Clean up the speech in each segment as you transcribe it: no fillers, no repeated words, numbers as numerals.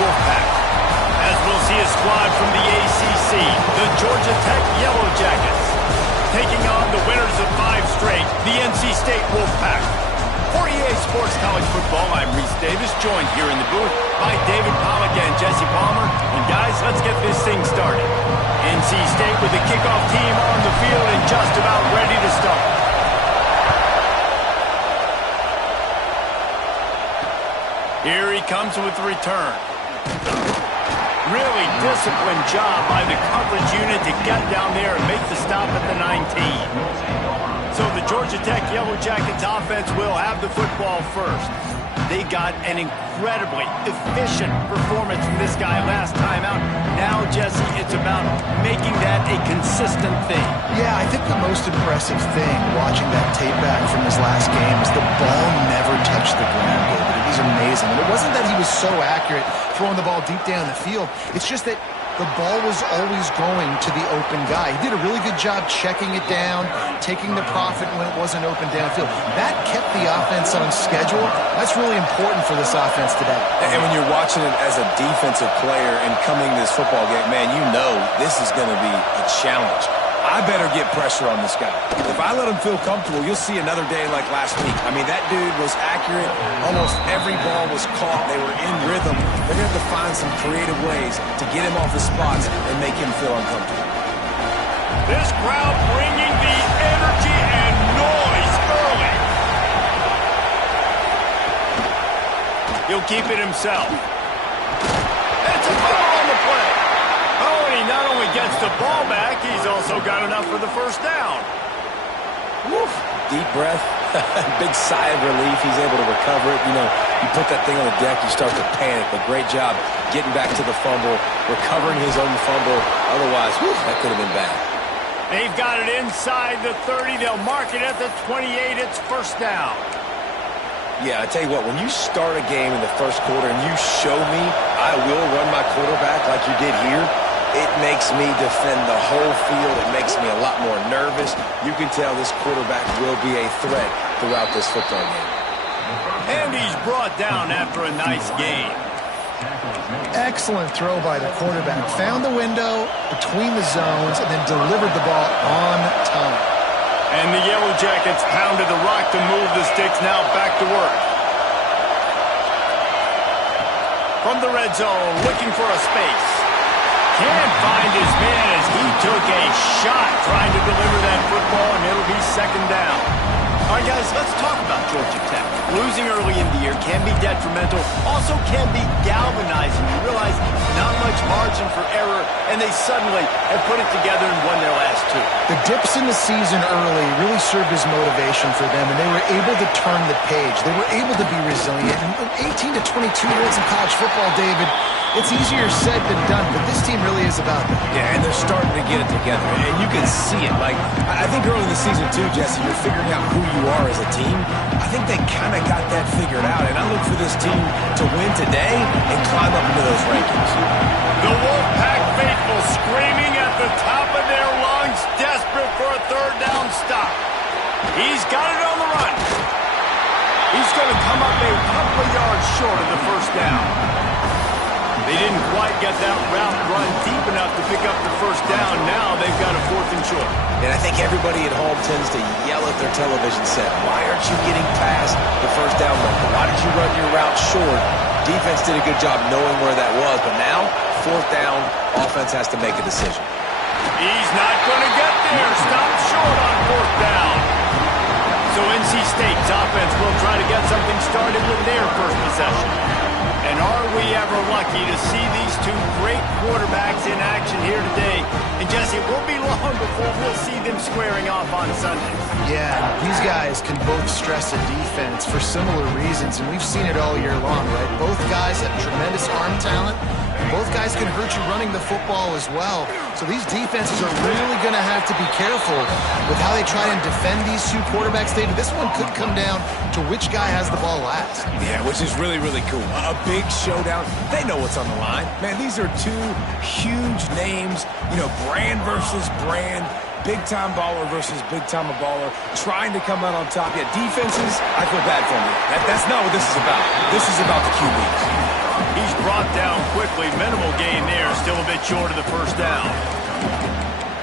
Wolfpack. As we'll see a squad from the ACC, the Georgia Tech Yellow Jackets, taking on the winners of 5 straight, the NC State Wolfpack. For EA Sports College Football, I'm Reese Davis, joined here in the booth by David Pollack and Jesse Palmer. And guys, let's get this thing started. NC State with the kickoff team on the field and just about ready to start. Here he comes with the return. Really disciplined job by the coverage unit to get down there and make the stop at the 19. So the Georgia Tech Yellow Jackets offense will have the football first. They got an incredibly efficient performance from this guy last time out. Now, Jesse, it's about making that a consistent thing. Yeah, I think the most impressive thing watching that tape back from his last game is the ball never touched the ground, David. It was amazing. And it wasn't that he was so accurate throwing the ball deep down the field. It's just that the ball was always going to the open guy. He did a really good job checking it down, taking the profit when it wasn't open downfield. That kept the offense on schedule. That's really important for this offense today. And when you're watching it as a defensive player and coming to this football game, man, you know this is going to be a challenge. I better get pressure on this guy. If I let him feel comfortable, you'll see another day like last week. I mean, that dude was accurate. Almost every ball was caught. They were in rhythm. They're going to have to find some creative ways to get him off his spots and make him feel uncomfortable. This crowd bringing the energy and noise early. He'll keep it himself. It's a foul on the play. Oh, and he not only gets the ball back, he's also got enough for the first down. Woof. Deep breath. Big sigh of relief. He's able to recover it. You know, you put that thing on the deck, you start to panic. But great job getting back to the fumble, recovering his own fumble. Otherwise, whew, that could have been bad. They've got it inside the 30. They'll mark it at the 28. It's first down. Yeah, I tell you what, when you start a game in the first quarter and you show me I will run my quarterback like you did here, it makes me defend the whole field. It makes me a lot more nervous. You can tell this quarterback will be a threat throughout this football game. And he's brought down after a nice game. Excellent throw by the quarterback. Found the window between the zones and then delivered the ball on time. And the Yellow Jackets pounded the rock to move the sticks. Now back to work. From the red zone, looking for a space. Can't find his man as he took a shot trying to deliver that football, and it'll be second down. All right, guys, let's talk about Georgia Tech. Losing early in the year can be detrimental, also can be galvanizing. You realize not much margin for error, and they suddenly have put it together and won their last 2. The dips in the season early really served as motivation for them, and they were able to turn the page. They were able to be resilient. And 18 to 22-year-olds in college football, David, it's easier said than done, but this team really is about that. Yeah, and they're starting to get it together, and you can see it. Like, I think early in the season, too, Jesse, you're figuring out who you are as a team. I think they kind of got that figured out, and I look for this team to win today and climb up into those rankings. The Wolfpack faithful screaming at the top of their lungs, desperate for a third down stop. He's got it on the run. He's going to come up a couple of yards short of the first down. They didn't quite get that route run deep enough to pick up the first down. Now they've got a 4th and short. And I think everybody at home tends to yell at their television set, why aren't you getting past the first down marker? Why did you run your route short? Defense did a good job knowing where that was, but now, 4th down, offense has to make a decision. He's not going to get there. Stop short on 4th down. So NC State's offense will try to get something started with their first possession. And are we ever lucky to see these 2 great quarterbacks in action here today? And Jesse, it won't be long before we'll see them squaring off on Sunday. Yeah, these guys can both stress a defense for similar reasons, and we've seen it all year long, right? Both guys have tremendous arm talent. Both guys can hurt you running the football as well. So these defenses are really going to have to be careful with how they try and defend these 2 quarterbacks. David, this one could come down to which guy has the ball last. Yeah, which is really, really cool. A big showdown. They know what's on the line. Man, these are 2 huge names, you know, brand versus brand. Big-time baller versus big-time baller, trying to come out on top. Yeah, defenses, I feel bad for them. That's not what this is about. This is about the QBs. He's brought down quickly. Minimal gain there. Still a bit short of the first down.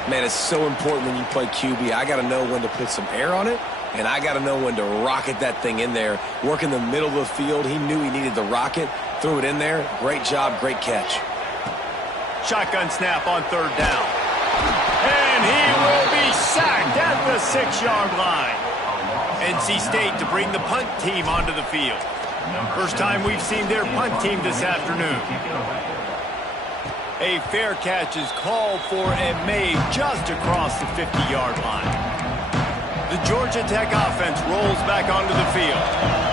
Man, it's so important when you play QB. I got to know when to put some air on it, and I got to know when to rocket that thing in there. Work in the middle of the field. He knew he needed the rocket. Threw it in there. Great job, great catch. Shotgun snap on third down. And he will be sacked at the 6-yard line. NC State to bring the punt team onto the field. First time we've seen their punt team this afternoon. A fair catch is called for and made just across the 50-yard line. The Georgia Tech offense rolls back onto the field.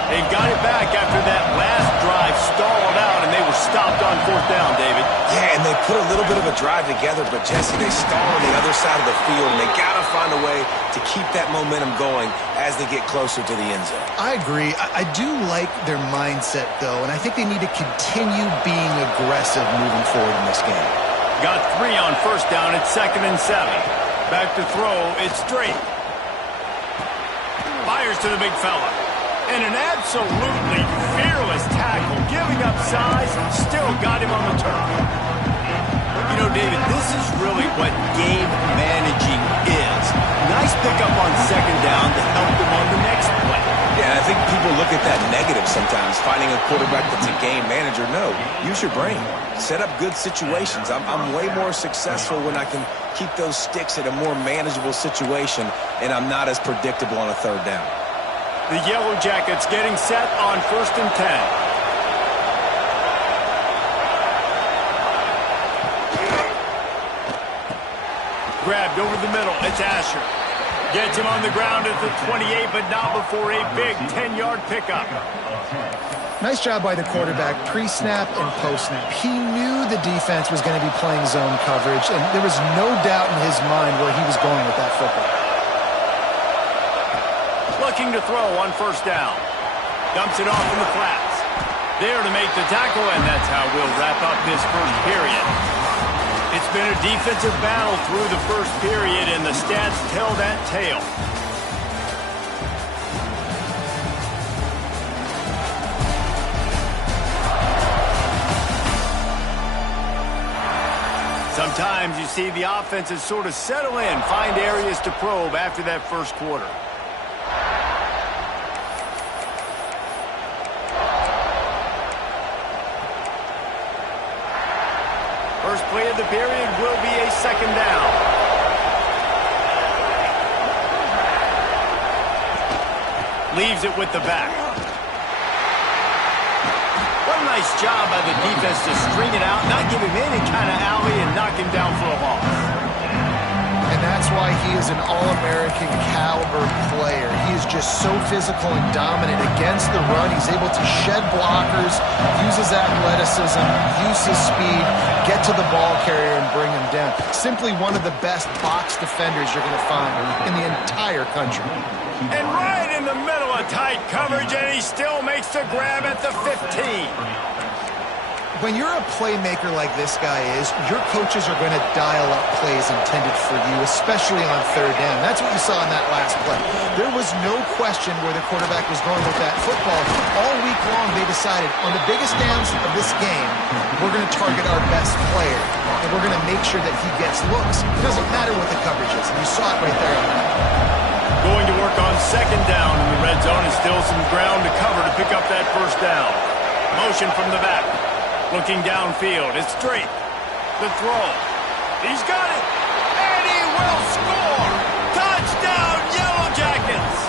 They've got it back after that last drive stalled out, and they were stopped on fourth down, David. Yeah, and they put a little bit of a drive together, but, Jesse, they stall on the other side of the field, and they got to find a way to keep that momentum going as they get closer to the end zone. I agree. I do like their mindset, though, and I think they need to continue being aggressive moving forward in this game. Got 3 on first down. It's 2nd and 7. Back to throw. It's straight. Fires to the big fella. And an absolutely fearless tackle. Giving up size, still got him on the turf. You know, David, this is really what game managing is. Nice pickup on 2nd down to help them on the next play. Yeah, I think people look at that negative sometimes, finding a quarterback that's a game manager. No, use your brain. Set up good situations. I'm way more successful when I can keep those sticks at a more manageable situation, and I'm not as predictable on a third down. The Yellow Jackets getting set on 1st and 10. Grabbed over the middle. It's Asher. Gets him on the ground at the 28, but not before a big 10-yard pickup. Nice job by the quarterback, pre-snap and post-snap. He knew the defense was going to be playing zone coverage, and there was no doubt in his mind where he was going with that football. Looking to throw on first down. Dumps it off in the flats. There to make the tackle, and that's how we'll wrap up this first period. It's been a defensive battle through the first period, and the stats tell that tale. Sometimes you see the offenses sort of settle in, find areas to probe after that first quarter. First play of the period will be a 2nd down. Leaves it with the back. What a nice job by the defense to string it out, not give him any kind of alley, and knock him down for a loss. And that's why he is an All-American caliber player. He is just so physical and dominant against the run. He's able to shed blockers, use his athleticism, use his speed, get to the ball carrier and bring him down. Simply one of the best box defenders you're going to find in the entire country. And right in the middle of tight coverage, and he still makes the grab at the 15. When you're a playmaker like this guy is, your coaches are going to dial up plays intended for you, especially on third down. That's what you saw in that last play. There was no question where the quarterback was going with that football. All week long, they decided on the biggest downs of this game, we're going to target our best player, and we're going to make sure that he gets looks. It doesn't matter what the coverage is, and you saw it right there on that. Going to work on 2nd down in the red zone, and still some ground to cover to pick up that first down. Motion from the back. Looking downfield. It's straight. The throw. He's got it. And he will score. Touchdown, Yellow Jackets.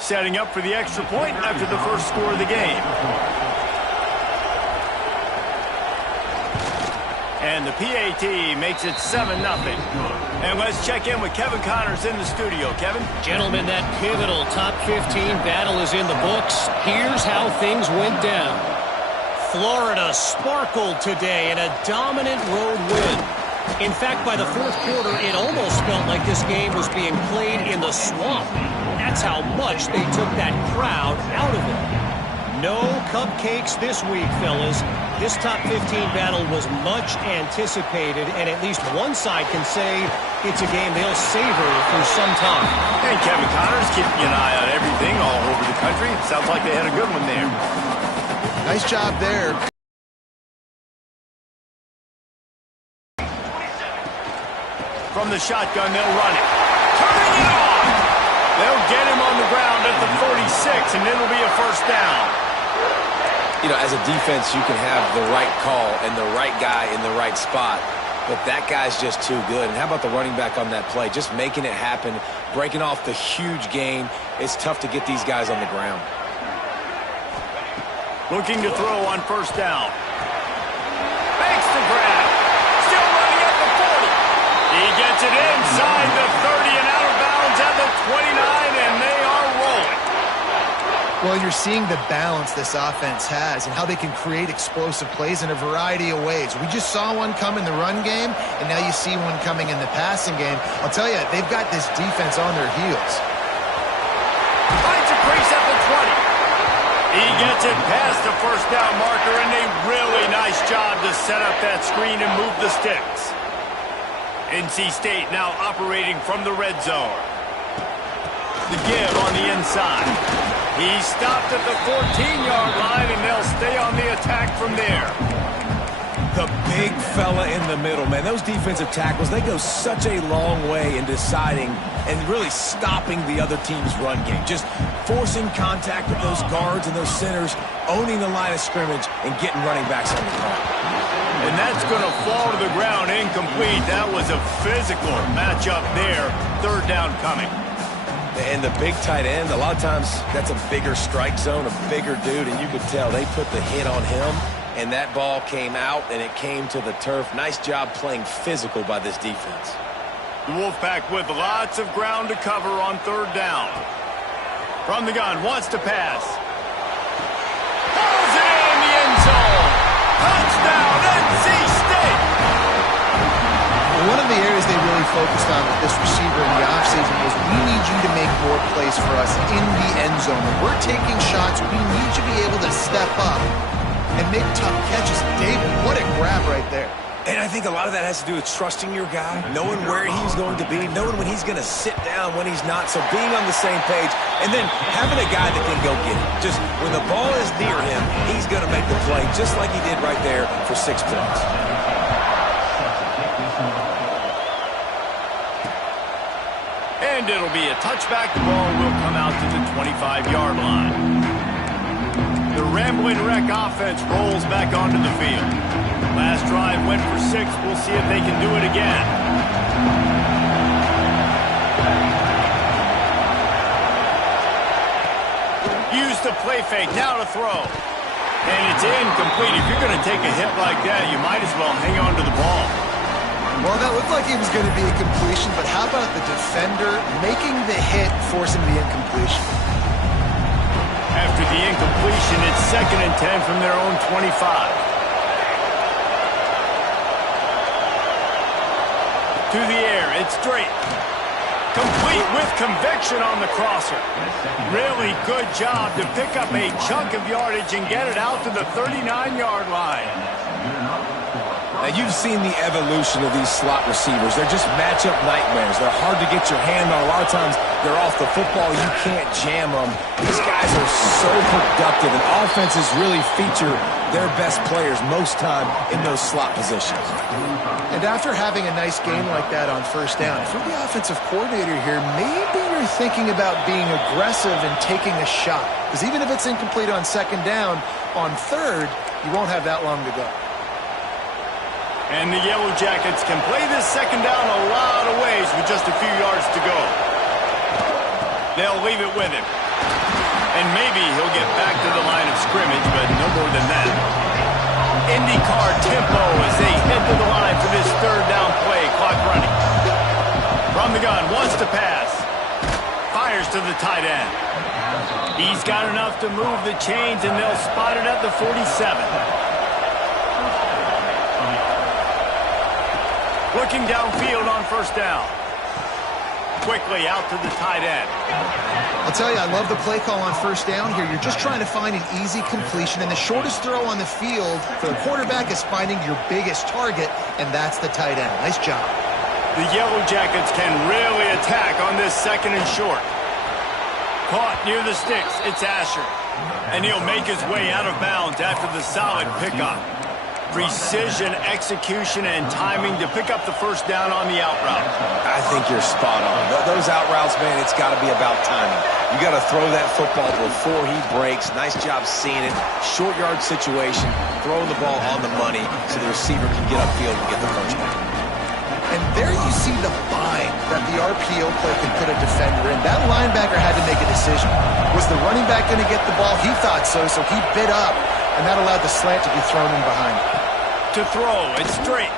Setting up for the extra point after the first score of the game. And the PAT makes it 7-0. And let's check in with Kevin Connors in the studio. Kevin? Gentlemen, that pivotal top 15 battle is in the books. Here's how things went down. Florida sparkled today in a dominant road win. In fact, by the fourth quarter, it almost felt like this game was being played in the swamp. That's how much they took that crowd out of it. No cupcakes this week, fellas. This top 15 battle was much anticipated, and at least one side can say it's a game they'll savor for some time. And Kevin Connor's keeping an eye on everything all over the country. Sounds like they had a good one there. Nice job there. From the shotgun, they'll run it. Turning it on! They'll get him on the ground at the 46, and it'll be a first down. You know, as a defense, you can have the right call and the right guy in the right spot, but that guy's just too good. And how about the running back on that play? Just making it happen, breaking off the huge gain. It's tough to get these guys on the ground. Looking to throw on first down. Makes the grab. Still running at the 40. He gets it inside the 30 and out of bounds at the 29, and they are rolling. Well, you're seeing the balance this offense has and how they can create explosive plays in a variety of ways. We just saw one come in the run game, and now you see one coming in the passing game. I'll tell you, they've got this defense on their heels. Finds a crease at the 20. He gets it past the first down marker, and a really nice job to set up that screen and move the sticks. NC State now operating from the red zone. The give on the inside. He stopped at the 14-yard line, and they'll stay on the attack from there. The big fella in the middle, man. Those defensive tackles, they go such a long way in deciding and really stopping the other team's run game. Just forcing contact with those guards and those centers, owning the line of scrimmage, and getting running backs on the ground. And that's going to fall to the ground incomplete. That was a physical matchup there. Third down coming. And the big tight end, a lot of times that's a bigger strike zone, a bigger dude, and you could tell they put the hit on him, and that ball came out, and it came to the turf. Nice job playing physical by this defense. The Wolfpack with lots of ground to cover on third down. From the gun, wants to pass. Pulls it in the end zone. Touchdown, NC State! One of the areas they really focused on with this receiver in the offseason was we need you to make more plays for us in the end zone. When we're taking shots, we need you to be able to step up and make tough catches. David, what a grab right there. And I think a lot of that has to do with trusting your guy, knowing where he's going to be, knowing when he's going to sit down, when he's not. So being on the same page, and then having a guy that can go get it. Just when the ball is near him, he's going to make the play, just like he did right there for 6 points. And it'll be a touchback. The ball will come out to the 25-yard line. The Rambling Wreck offense rolls back onto the field. Last drive went for 6. We'll see if they can do it again. Use the play fake. Now to throw. And it's incomplete. If you're going to take a hit like that, you might as well hang on to the ball. Well, that looked like it was going to be a completion, but how about the defender making the hit, forcing the incompletion? After the incompletion, it's 2nd and 10 from their own 25. To the air, it's straight. Complete with conviction on the crosser. Really good job to pick up a chunk of yardage and get it out to the 39-yard line. Now, you've seen the evolution of these slot receivers. They're just matchup nightmares. They're hard to get your hand on. A lot of times, they're off the football. You can't jam them. These guys are so productive, and offenses really feature their best players most time in those slot positions. And after having a nice game like that on first down, if you're the offensive coordinator here, maybe you're thinking about being aggressive and taking a shot. Because even if it's incomplete on 2nd down, on 3rd, you won't have that long to go. And the Yellow Jackets can play this 2nd down a lot of ways with just a few yards to go. They'll leave it with him. And maybe he'll get back to the line of scrimmage, but no more than that. IndyCar tempo as they head to the line for this 3rd down play. Clock running. From the gun, wants to pass. Fires to the tight end. He's got enough to move the chains, and they'll spot it at the 47. Looking downfield on first down. Quickly out to the tight end. I'll tell you, I love the play call on first down here. You're just trying to find an easy completion, and the shortest throw on the field for the quarterback is finding your biggest target, and that's the tight end. Nice job. The Yellow Jackets can really attack on this second and short. Caught near the sticks. It's Asher. And he'll make his way out of bounds after the solid pickup. Precision, execution, and timing to pick up the first down on the out route. I think you're spot on. Those out routes, man, it's got to be about timing. You got to throw that football before he breaks. Nice job seeing it. Short yard situation, throwing the ball on the money so the receiver can get upfield and get the first down. And there you see the bind that the RPO play can put a defender in. That linebacker had to make a decision. Was the running back going to get the ball? He thought so, so he bit up, and that allowed the slant to be thrown in behind him. To throw, it's straight.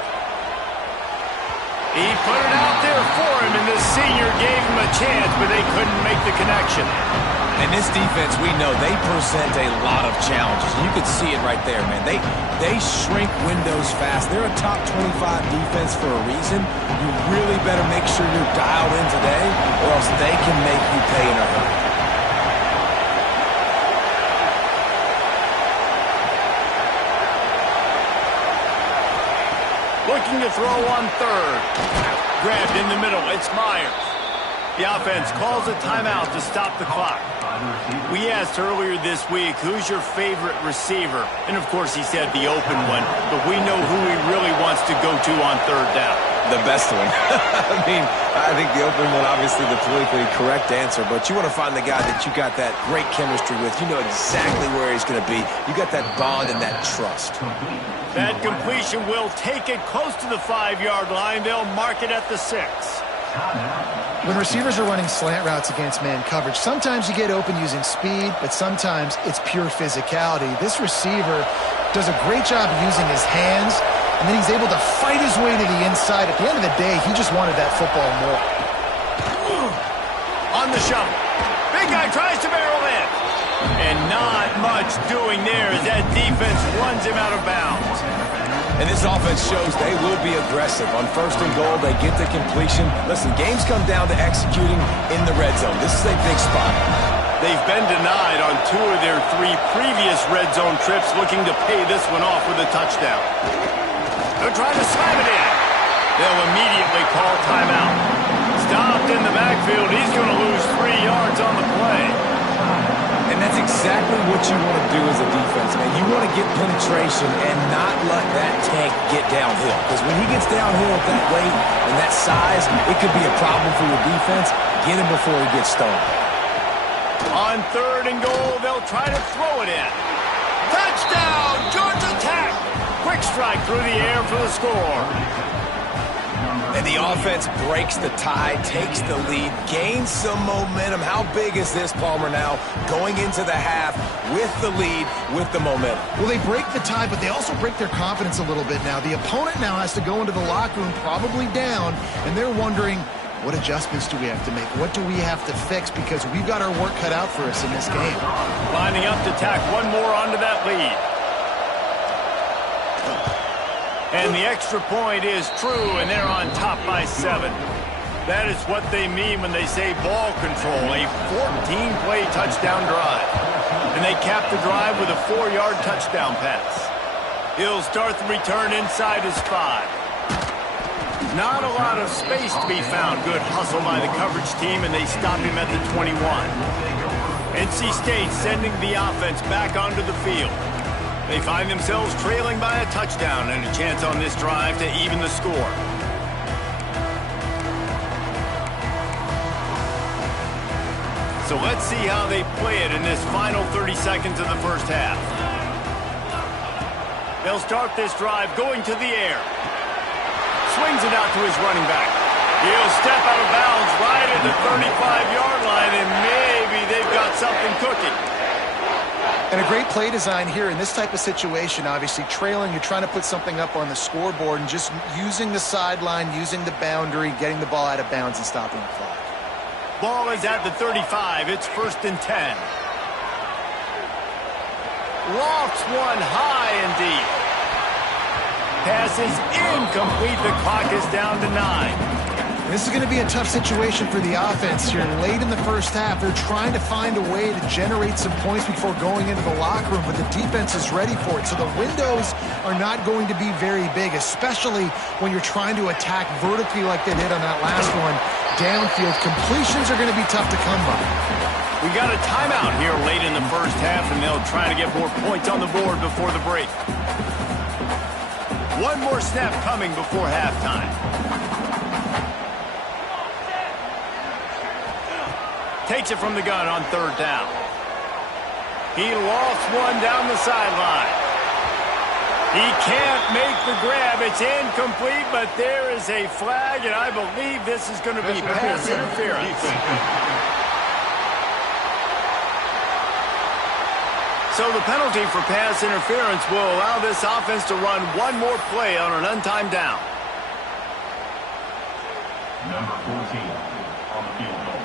He put it out there for him, and the senior gave him a chance, but they couldn't make the connection. And this defense, we know, they present a lot of challenges. You could see it right there, man. They shrink windows fast. They're a top 25 defense for a reason. You really better make sure you're dialed in today, or else they can make you pay in a hurry. Looking to throw on third. Grabbed in the middle. It's Myers. The offense calls a timeout to stop the clock. We asked earlier this week, who's your favorite receiver? And, of course, he said the open one. But we know who he really wants to go to on third down. The best one. I think the open one, obviously the politically correct answer, but you want to find the guy that you got that great chemistry with. You know exactly where he's going to be. You got that bond and that trust. That completion will take it close to the 5-yard line. They'll mark it at the 6. When receivers are running slant routes against man coverage, sometimes you get open using speed, but sometimes it's pure physicality. This receiver does a great job using his hands, and then he's able to fight his way to the inside. At the end of the day, he just wanted that football more. On the shovel. Big guy tries to barrel in. And not much doing there as that defense runs him out of bounds. And this offense shows they will be aggressive. On first and goal, they get the completion. Listen, games come down to executing in the red zone. This is a big spot. They've been denied on 2 of their 3 previous red zone trips, looking to pay this one off with a touchdown. They're trying to slam it in. They'll immediately call timeout. Stopped in the backfield. He's going to lose 3 yards on the play. And that's exactly what you want to do as a defense, man. You want to get penetration and not let that tank get downhill. Because when he gets downhill at that weight and that size, it could be a problem for your defense. Get him before he gets stoned. On third and goal, they'll try to throw it in. Touchdown, Georgia Tech! Quick strike through the air for the score. And the offense breaks the tie, takes the lead, gains some momentum. How big is this, Palmer, now? Going into the half with the lead, with the momentum. Well, they break the tie, but they also break their confidence a little bit now. The opponent now has to go into the locker room probably down, and they're wondering, what adjustments do we have to make? What do we have to fix? Because we've got our work cut out for us in this game. Lining up to tack one more onto that lead. And the extra point is true, and they're on top by 7. That is what they mean when they say ball control, a 14-play touchdown drive. And they cap the drive with a 4-yard touchdown pass. He'll start the return inside his 5. Not a lot of space to be found. Good hustle by the coverage team, and they stop him at the 21. NC State sending the offense back onto the field. They find themselves trailing by a touchdown and a chance on this drive to even the score. So let's see how they play it in this final 30 seconds of the first half. They'll start this drive going to the air. Swings it out to his running back. He'll step out of bounds right at the 35-yard line, and maybe they've got something cooking. And a great play design here in this type of situation, obviously trailing, you're trying to put something up on the scoreboard and just using the sideline, using the boundary, getting the ball out of bounds and stopping the clock. Ball is at the 35. It's 1st and 10. Lofts one high and deep. Pass is incomplete. The clock is down to 9. This is going to be a tough situation for the offense here. Late in the first half, they're trying to find a way to generate some points before going into the locker room, but the defense is ready for it. So the windows are not going to be very big, especially when you're trying to attack vertically like they did on that last one. Downfield completions are going to be tough to come by. We got a timeout here late in the first half, and they'll try to get more points on the board before the break. One more snap coming before halftime. Takes it from the gun on 3rd down. He lost one down the sideline. He can't make the grab. It's incomplete, but there is a flag, and I believe this is going to be pass interference. So the penalty for pass interference will allow this offense to run one more play on an untimed down. Number 14 on the field goal.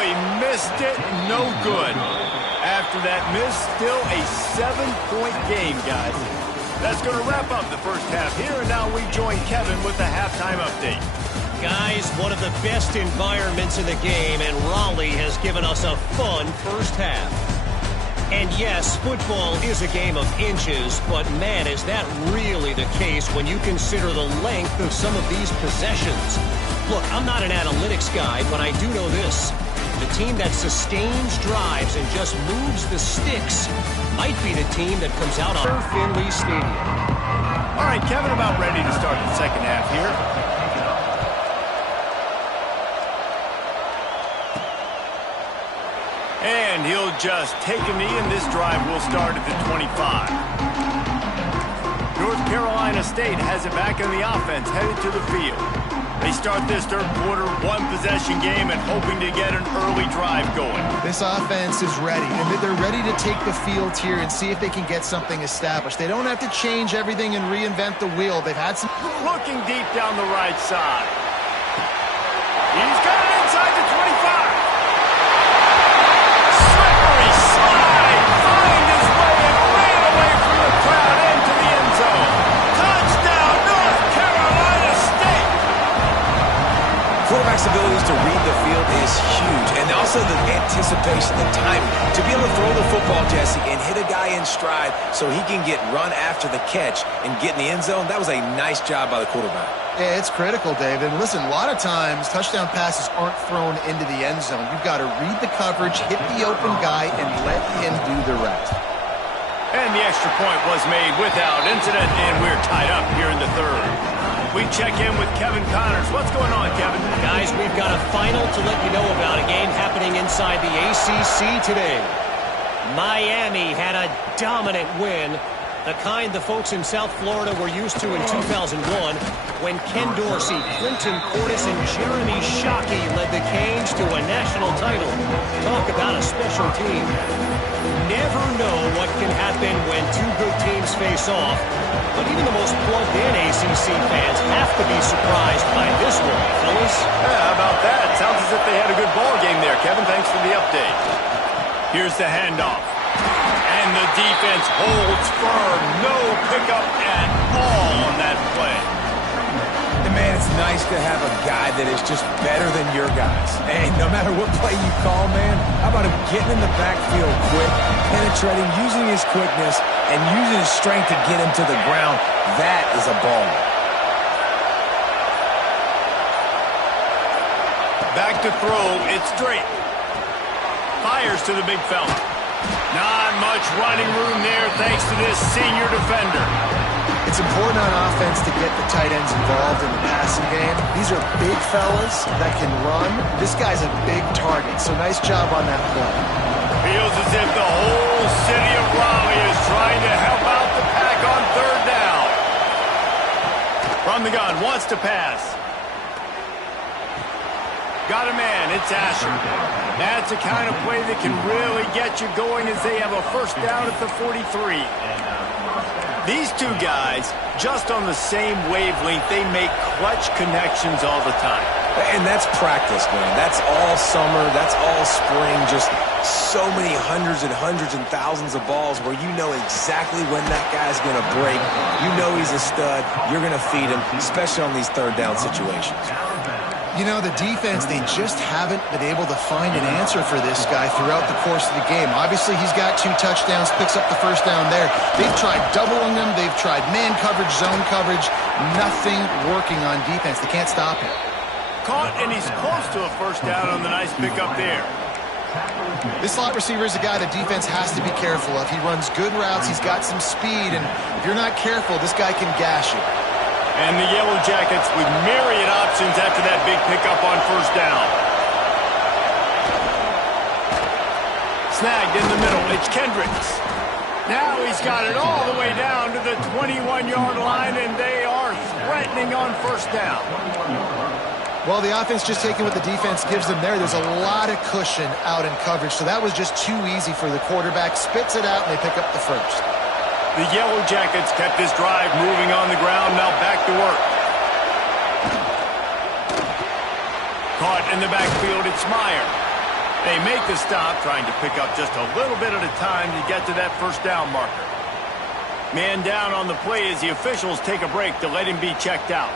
He missed it, no good. After that miss, still a 7-point game, guys. That's going to wrap up the first half here, and now we join Kevin with the halftime update. Guys, one of the best environments in the game, and Raleigh has given us a fun first half. And yes, football is a game of inches, but man, is that really the case when you consider the length of some of these possessions. Look, I'm not an analytics guy, but I do know this. The team that sustains drives and just moves the sticks might be the team that comes out on Finley Stadium. All right, Kevin, about ready to start the second half here. And he'll just take a knee, and this drive will start at the 25. North Carolina State has it back in the offense, headed to the field. They start this third quarter, one-possession game, and hoping to get an early drive going. This offense is ready, and they're ready to take the field here and see if they can get something established. They don't have to change everything and reinvent the wheel. They've had some... Looking deep down the right side. He's got it inside the 25. Slippery slide. Find his way and ran away from the crowd into the end zone. Touchdown, North Carolina State. Quarterback's abilities to read the field is huge, and also the anticipation, the timing. To be able to throw the football, Jesse, and hit a guy in stride so he can get run after the catch and get in the end zone, that was a nice job by the quarterback. Yeah, it's critical, David. And listen, a lot of times touchdown passes aren't thrown into the end zone. You've got to read the coverage, hit the open guy, and let him do the rest. And the extra point was made without incident, and we're tied up here in the third. We check in with Kevin Connors. What's going on, Kevin? Guys, we've got a final to let you know about, a game happening inside the ACC today. Miami had a dominant win, the kind the folks in South Florida were used to in 2001 when Ken Dorsey, Clinton Portis, and Jeremy Shockey led the Canes to a national title. Talk about a special team. Never know what can happen when two good teams face off, but even the most plugged-in ACC fans have to be surprised by this one, fellas. Yeah, how about that? Sounds as if they had a good ball game there, Kevin. Thanks for the update. Here's the handoff. And the defense holds firm. No pickup at all on that play. And man, it's nice to have a guy that is just better than your guys. And no matter what play you call, man, how about him getting in the backfield quick, penetrating, using his quickness, and using his strength to get him to the ground? That is a ball. Back to throw. It's Drake. Fires to the big fella. Not much running room there thanks to this senior defender. It's important on offense to get the tight ends involved in the passing game. These are big fellas that can run. This guy's a big target, so nice job on that play. Feels as if the whole city of Raleigh is trying to help out the pack on third down. From the gun, wants to pass. Got a man, it's Asher. That's the kind of play that can really get you going as they have a first down at the 43. These two guys, just on the same wavelength, they make clutch connections all the time. And that's practice, man. That's all summer. That's all spring. Just so many hundreds and thousands of balls where you know exactly when that guy's going to break. You know he's a stud. You're going to feed him, especially on these third down situations. You know, the defense, they just haven't been able to find an answer for this guy throughout the course of the game. Obviously, he's got 2 touchdowns, picks up the first down there. They've tried doubling him. They've tried man coverage, zone coverage. Nothing working on defense. They can't stop him. Caught, and he's close to a first down on the nice pickup there. This slot receiver is a guy the defense has to be careful of. He runs good routes. He's got some speed, and if you're not careful, this guy can gash you. And the Yellow Jackets with myriad options after that big pickup on first down. Snagged in the middle. It's Kendricks. Now he's got it all the way down to the 21-yard line, and they are threatening on first down. Well, the offense just taking what the defense gives them there. There's a lot of cushion out in coverage, so that was just too easy for the quarterback. Spits it out, and they pick up the first. The Yellow Jackets kept this drive moving on the ground. Now back to work. Caught in the backfield, it's Meyer. They make the stop, trying to pick up just a little bit at a time to get to that first down marker. Man down on the play as the officials take a break to let him be checked out.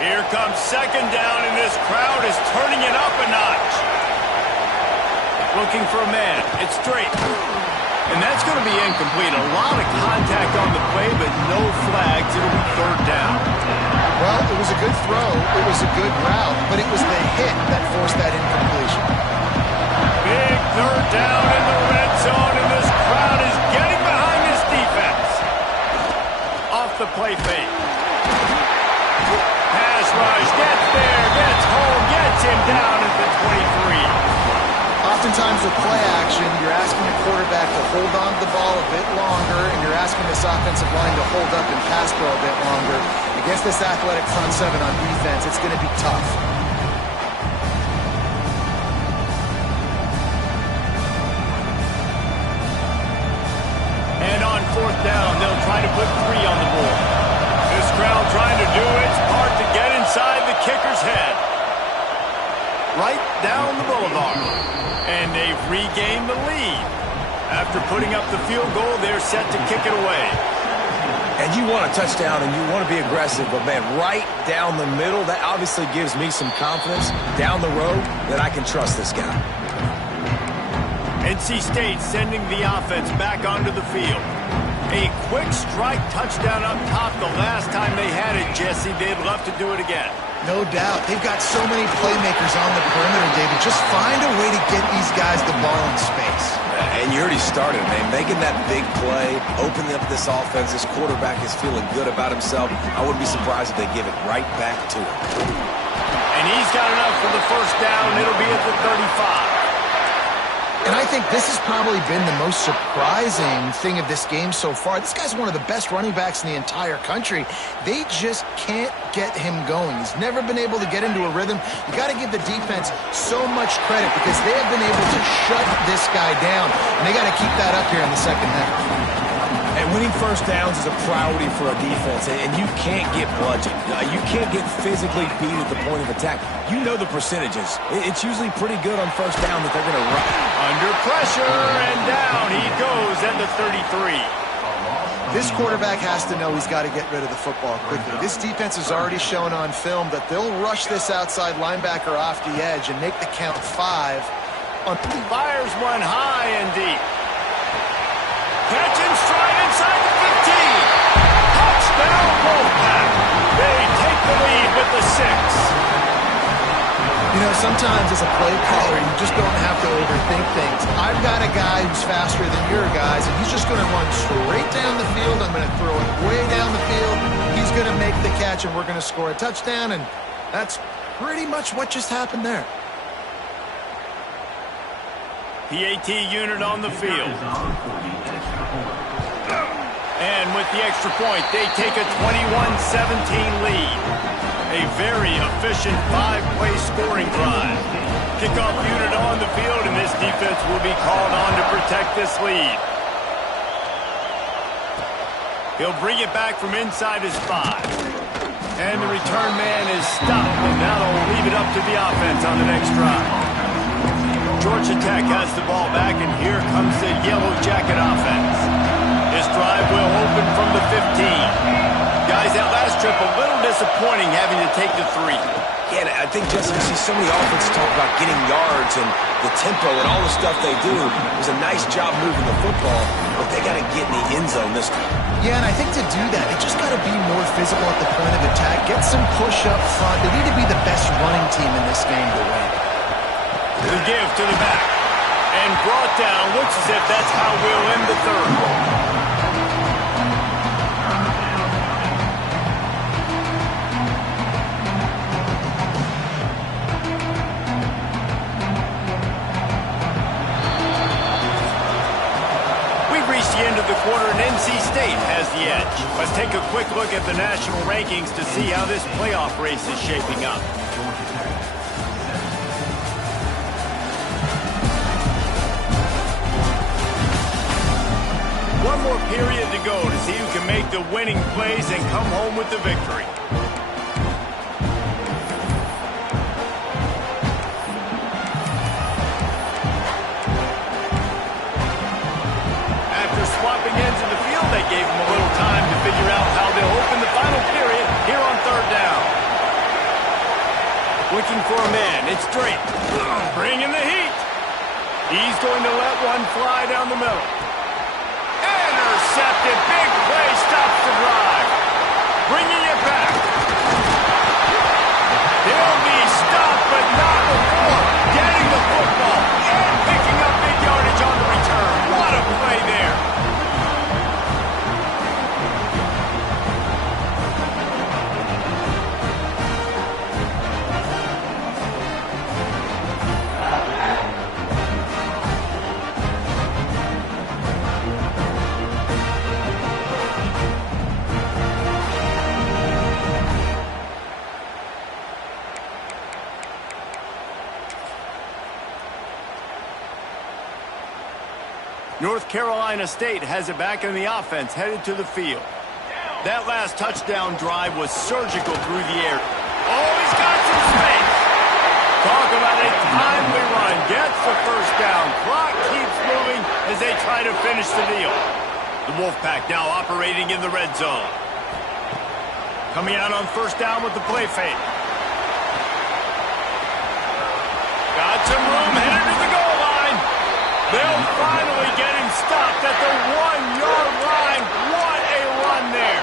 Here comes second down, and this crowd is turning it up a notch. Looking for a man. It's straight. And that's going to be incomplete. A lot of contact on the play, but no flags. It'll be third down. Well, it was a good throw. It was a good route, but it was the hit that forced that incompletion. Big third down in the red zone, and this crowd is getting behind this defense. Off the play fake. Pass rush, gets there, gets home, gets him down at the 23. Oftentimes with play action, you're asking the quarterback to hold on to the ball a bit longer, and you're asking this offensive line to hold up and pass pro a bit longer. Against this athletic front seven on defense, it's going to be tough. And on fourth down, they'll try to put 3 on the board. This crowd trying to do its part to get inside the kicker's head. Right down the boulevard. And they've regained the lead. After putting up the field goal, they're set to kick it away. And you want a touchdown and you want to be aggressive, but, man, right down the middle, that obviously gives me some confidence down the road that I can trust this guy. NC State sending the offense back onto the field. A quick strike touchdown up top the last time they had it, Jesse. They'd love to do it again. No doubt. They've got so many playmakers on the perimeter, David. Just find a way to get these guys the ball in space. And you already started, man. Making that big play, opening up this offense. This quarterback is feeling good about himself. I wouldn't be surprised if they give it right back to him. And he's got enough for the first down. It'll be at the 35. And I think this has probably been the most surprising thing of this game so far. This guy's one of the best running backs in the entire country. They just can't get him going. He's never been able to get into a rhythm. You got to give the defense so much credit because they have been able to shut this guy down. And they got to keep that up here in the second half. And winning first downs is a priority for a defense, and you can't get bludgeoned. You can't get physically beat at the point of attack. You know the percentages. It's usually pretty good on first down that they're going to run. Under pressure, and down he goes at the 33. This quarterback has to know he's got to get rid of the football quickly. This defense has already shown on film that they'll rush this outside linebacker off the edge and make the count 5. Fires one high and deep. Catch and stride inside the 15. Touchdown, Wolfpack. They take the lead with the 6. You know, sometimes as a play caller, you just don't have to overthink things. I've got a guy who's faster than your guys, and he's just going to run straight down the field. I'm going to throw it way down the field. He's going to make the catch, and we're going to score a touchdown, and that's pretty much what just happened there. PAT unit on the field. And with the extra point, they take a 21-17 lead. A very efficient 5-play scoring drive. Kickoff unit on the field, and this defense will be called on to protect this lead. He'll bring it back from inside his 5. And the return man is stopped, and now they'll leave it up to the offense on the next drive. Georgia Tech has the ball back, and here comes the Yellow Jacket offense. This drive will open from the 15. Guys, that last trip a little disappointing having to take the 3. Yeah, and I think, Justin, you see so many offenses talk about getting yards and the tempo and all the stuff they do. It was a nice job moving the football, but they got to get in the end zone this time. Yeah, and I think to do that, they just got to be more physical at the point of attack, get some push up front. They need to be the best running team in this game to win. The give to the back. And brought down. Looks as if that's how we'll end the 3rd. The end of the quarter, and NC State has the edge. Let's take a quick look at the national rankings to see how this playoff race is shaping up. One more period to go to see who can make the winning plays and come home with the victory. Swapping ends in the field, they gave him a little time to figure out how they'll open the final period here on 3rd down. Looking for a man, it's Drake. Bringing the heat. He's going to let one fly down the middle. Intercepted, big play, stops the drive. Bringing it back. They'll be stopped, but not before getting the football and picking up big yardage on the return. What a play there. North Carolina State has it back in the offense, headed to the field. That last touchdown drive was surgical through the air. Oh, he's got some space. Talk about a timely run. Gets the first down. Clock keeps moving as they try to finish the deal. The Wolfpack now operating in the red zone. Coming out on 1st down with the play fake. Got some room, headed to the goal line. They'll finally get him stopped at the 1-yard line. What a run there.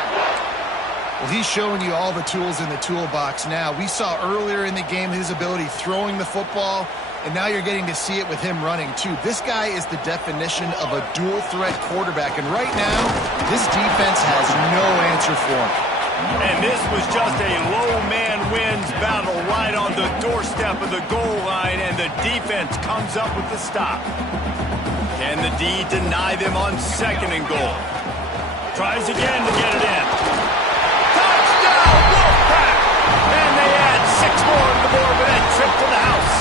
Well, he's showing you all the tools in the toolbox now. We saw earlier in the game his ability throwing the football, and now you're getting to see it with him running, too. This guy is the definition of a dual-threat quarterback, and right now, this defense has no answer for him. And this was just a low-man wins battle right on the doorstep of the goal line, and the defense comes up with the stop. Can the D deny them on 2nd and goal? Tries again to get it in. Touchdown, Wolfpack! And they add 6 more to the board with that trip to the house.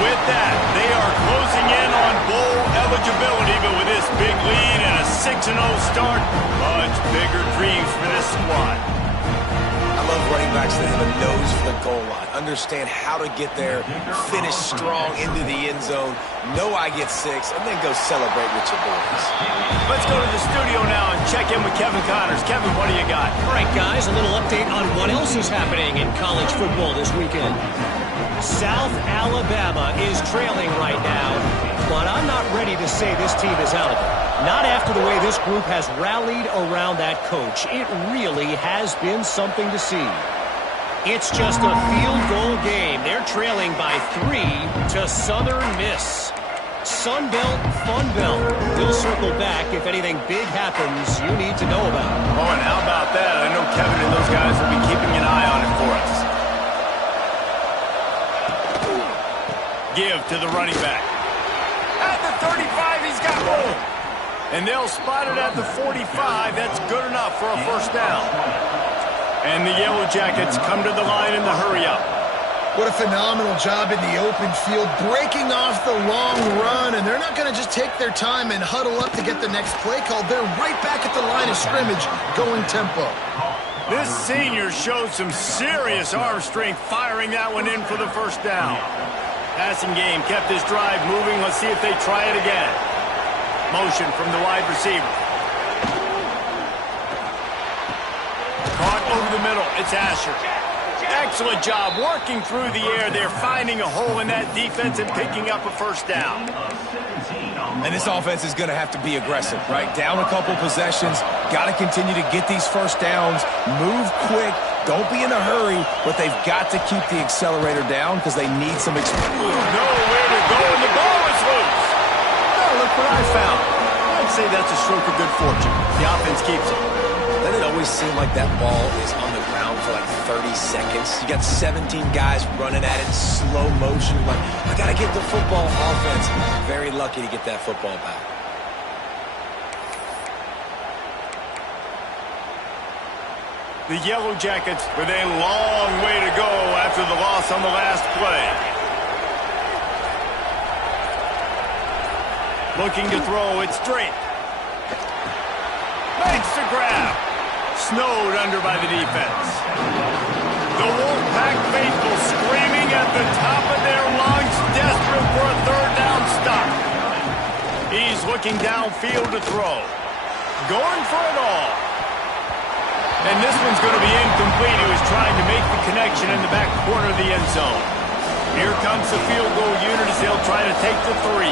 With that, they are closing in on bowl eligibility, but with this big lead and a 6-0 start, much bigger dreams for this squad. I love running backs that have a nose for the goal line. Understand how to get there, finish strong into the end zone, know I get 6, and then go celebrate with your boys. Let's go to the studio now and check in with Kevin Connors. Kevin, what do you got? All right, guys, a little update on what else is happening in college football this weekend. South Alabama is trailing right now, but I'm not ready to say this team is out of it. Not after the way this group has rallied around that coach. It really has been something to see. It's just a field goal game. They're trailing by 3 to Southern Miss. Sun Belt, Fun Belt. We'll circle back if anything big happens you need to know about. Oh, and how about that? I know Kevin and those guys will be keeping an eye on it for us. Give to the running back. At the 35, he's got room. And they'll spot it at the 45. That's good enough for a 1st down. And the Yellow Jackets come to the line in the hurry-up. What a phenomenal job in the open field, breaking off the long run, and they're not going to just take their time and huddle up to get the next play called. They're right back at the line of scrimmage, going tempo. This senior showed some serious arm strength, firing that one in for the first down. Passing game kept this drive moving. Let's see if they try it again. Motion from the wide receiver. Caught over the middle. It's Asher. Excellent job working through the air. They're finding a hole in that defense and picking up a first down. And this offense is going to have to be aggressive, right? Down a couple possessions. Got to continue to get these first downs. Move quick. Don't be in a hurry, but they've got to keep the accelerator down because they need some experience. Nowhere to go, and the ball is loose. Oh, look what I found. I'd say that's a stroke of good fortune. The offense keeps it. Doesn't it always seem like that ball is on the ground for like 30 seconds? You got 17 guys running at it in slow motion. Like, I got to get the football. Offense very lucky to get that football back. The Yellow Jackets with a long way to go after the loss on the last play. Looking to throw, it's Drake. Makes the grab. Snowed under by the defense. The Wolfpack faithful screaming at the top of their lungs, desperate for a third down stop. He's looking downfield to throw. Going for it all. And this one's going to be incomplete. He was trying to make the connection in the back corner of the end zone. Here comes the field goal unit as they'll try to take the 3.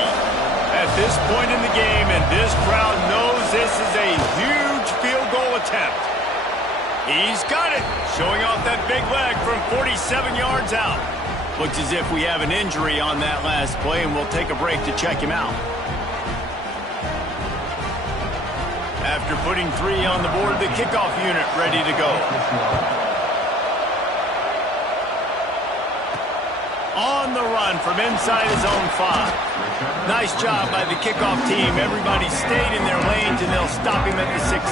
At this point in the game, and this crowd knows this is a huge field goal attempt. He's got it, showing off that big leg from 47 yards out. Looks as if we have an injury on that last play, and we'll take a break to check him out. After putting 3 on the board, the kickoff unit ready to go. On the run from inside his own 5. Nice job by the kickoff team. Everybody stayed in their lanes, and they'll stop him at the 16.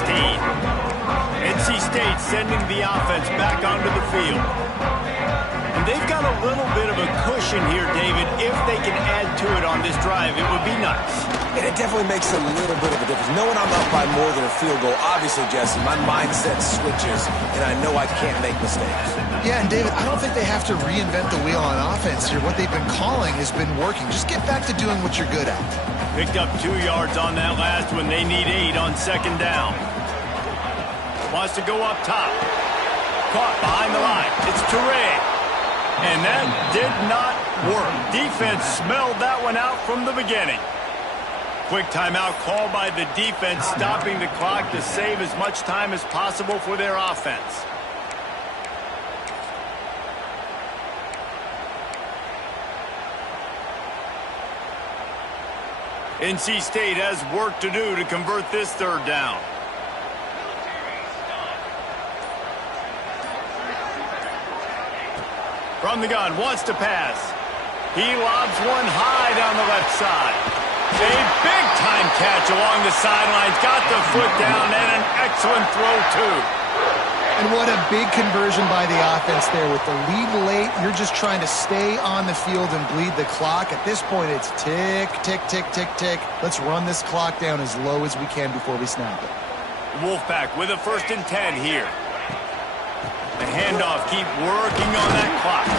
NC State sending the offense back onto the field. And they've got a little bit of a cushion here, David. If they can add to it on this drive, it would be nice. And it definitely makes a little bit of a difference. Knowing I'm up by more than a field goal, obviously, Jesse, my mindset switches, and I know I can't make mistakes. Yeah, and David, I don't think they have to reinvent the wheel on offense here. What they've been calling has been working. Just get back to doing what you're good at. Picked up 2 yards on that last one. They need 8 on second down. Wants to go up top. Caught behind the line. It's Touré. And that did not work. Defense smelled that one out from the beginning. Quick timeout called by the defense, stopping the clock to save as much time as possible for their offense. NC State has work to do to convert this third down. From the gun, wants to pass. He lobs one high down the left side. A big-time catch along the sidelines. Got the foot down and an excellent throw, too. And what a big conversion by the offense there. With the lead late, you're just trying to stay on the field and bleed the clock. At this point, it's tick, tick, tick, tick, tick. Let's run this clock down as low as we can before we snap it. Wolfpack with a 1st and 10 here. The handoff, keep working on that clock.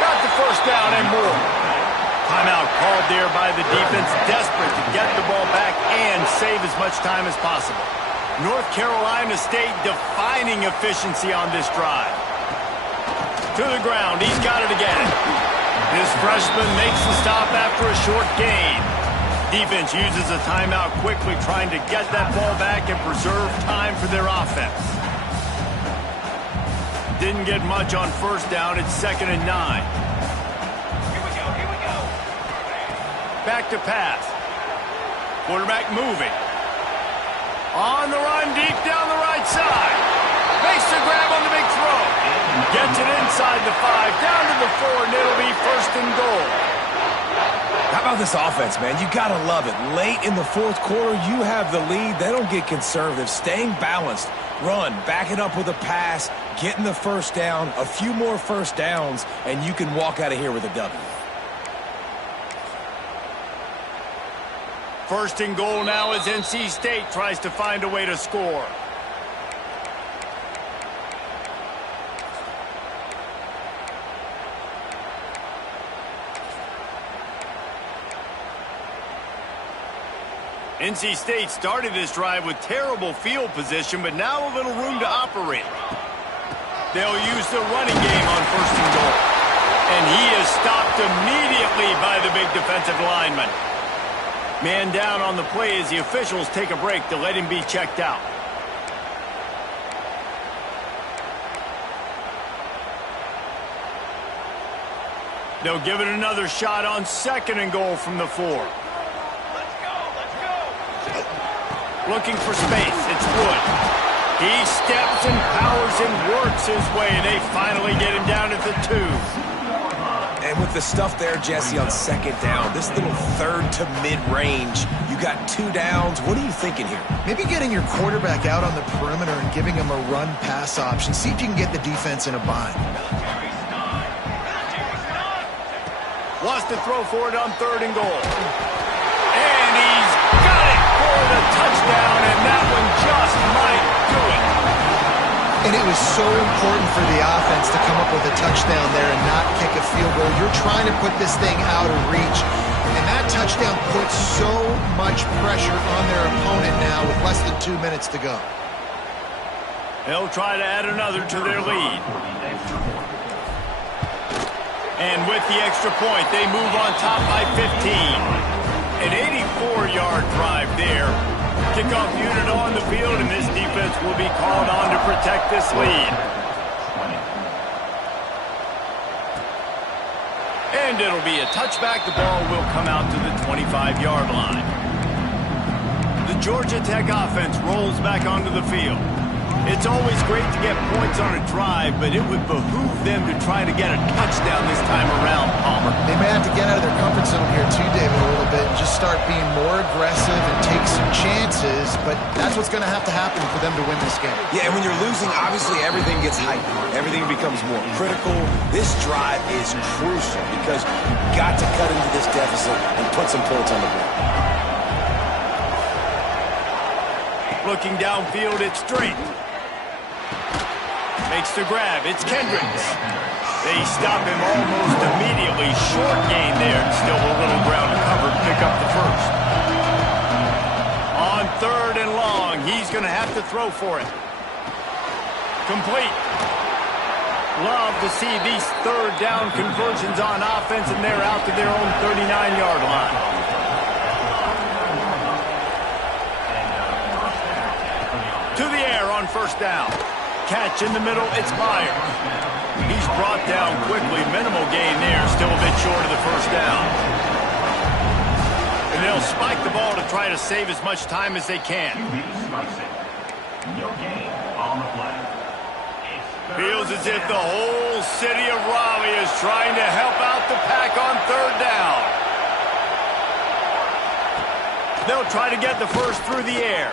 Got the first down and more. Timeout called there by the defense, desperate to get the ball back and save as much time as possible. North Carolina State defining efficiency on this drive. To the ground, he's got it again. This freshman makes the stop after a short gain. Defense uses a timeout quickly, trying to get that ball back and preserve time for their offense. Didn't get much on first down. It's 2nd and 9. Here we go. Back to pass. Quarterback moving. On the run, deep down the right side. Makes the grab on the big throw. Gets it inside the 5, down to the 4, and it'll be 1st and goal. How about this offense, man? You got to love it. Late in the 4th quarter, you have the lead. They don't get conservative. Staying balanced. Run, back it up with a pass, Getting the first down, a few more first downs, and you can walk out of here with a W. First and goal now as NC State tries to find a way to score. NC State started this drive with terrible field position, but now a little room to operate. They'll use the running game on first and goal. And he is stopped immediately by the big defensive lineman. Man down on the play as the officials take a break to let him be checked out. They'll give it another shot on second and goal from the 4. Let's go. Looking for space. It's Wood. He steps and powers and works his way. They finally get him down at the 2. And with the stuff there, Jesse, on second down, this little third to mid-range, you got 2 downs. What are you thinking here? Maybe getting your quarterback out on the perimeter and giving him a run-pass option. See if you can get the defense in a bind. Wants to throw for it on third and goal. And he's got it for the touchdown, and that one just might do it. And it was so important for the offense to come up with a touchdown there and not kick a field goal. You're trying to put this thing out of reach. And that touchdown puts so much pressure on their opponent now with less than 2 minutes to go. They'll try to add another to their lead. And with the extra point, they move on top by 15. An 84-yard drive there. Kickoff unit on the field, and this defense will be called on to protect this lead. And it'll be a touchback. The ball will come out to the 25-yard line. The Georgia Tech offense rolls back onto the field. It's always great to get points on a drive, but it would behoove them to try to get a touchdown this time around, Palmer. They may have to get out of their comfort zone here too, David, a little bit and just start being more aggressive and take some chances, but that's what's going to have to happen for them to win this game. Yeah, and when you're losing, obviously everything gets heightened. Everything becomes more critical. This drive is crucial because you've got to cut into this deficit and put some points on the board. Looking downfield, it's Drake. Makes the grab. It's Kendricks. They stop him almost immediately. Short gain there. Still a little ground to cover. Pick up the first. On third and long, he's going to have to throw for it. Complete. Love to see these third down conversions on offense, and they're out to their own 39-yard line. To the air on first down. Catch in the middle, it's Myers. He's brought down quickly. Minimal gain there, still a bit short of the first down. And they'll spike the ball to try to save as much time as they can. Feels as if the whole city of Raleigh is trying to help out the Pack on third down. They'll try to get the first through the air.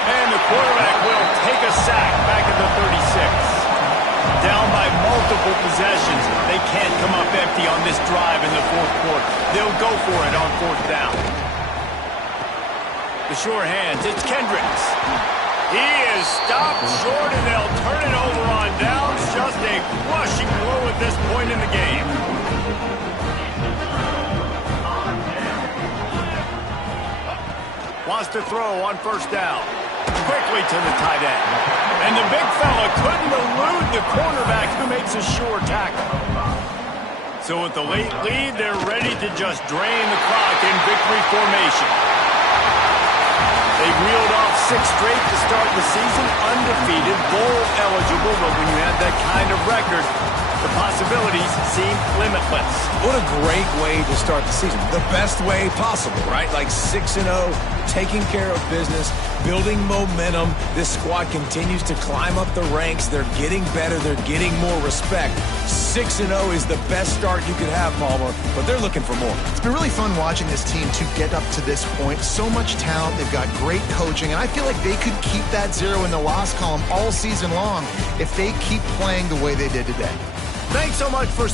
And the quarterback will take a sack back at the 36. Down by multiple possessions. They can't come up empty on this drive in the fourth quarter. They'll go for it on fourth down. The sure hands, it's Kendricks. He is stopped short, and they'll turn it over on downs. Just a crushing blow at this point in the game. Wants to throw on first down. Quickly to the tight end. And the big fella couldn't elude the cornerback who makes a sure tackle. So with the late lead, they're ready to just drain the clock in victory formation. They reeled off 6 straight to start the season, undefeated, bowl eligible, but when you have that kind of record, The possibilities seem limitless. What a great way to start the season. The best way possible, right? Like 6-0, taking care of business, building momentum. This squad continues to climb up the ranks. They're getting better. They're getting more respect. 6-0 is the best start you could have, Palmer, but they're looking for more. It's been really fun watching this team to get up to this point. So much talent. They've got great coaching, and I feel like they could keep that 0 in the loss column all season long if they keep playing the way they did today. Thanks so much for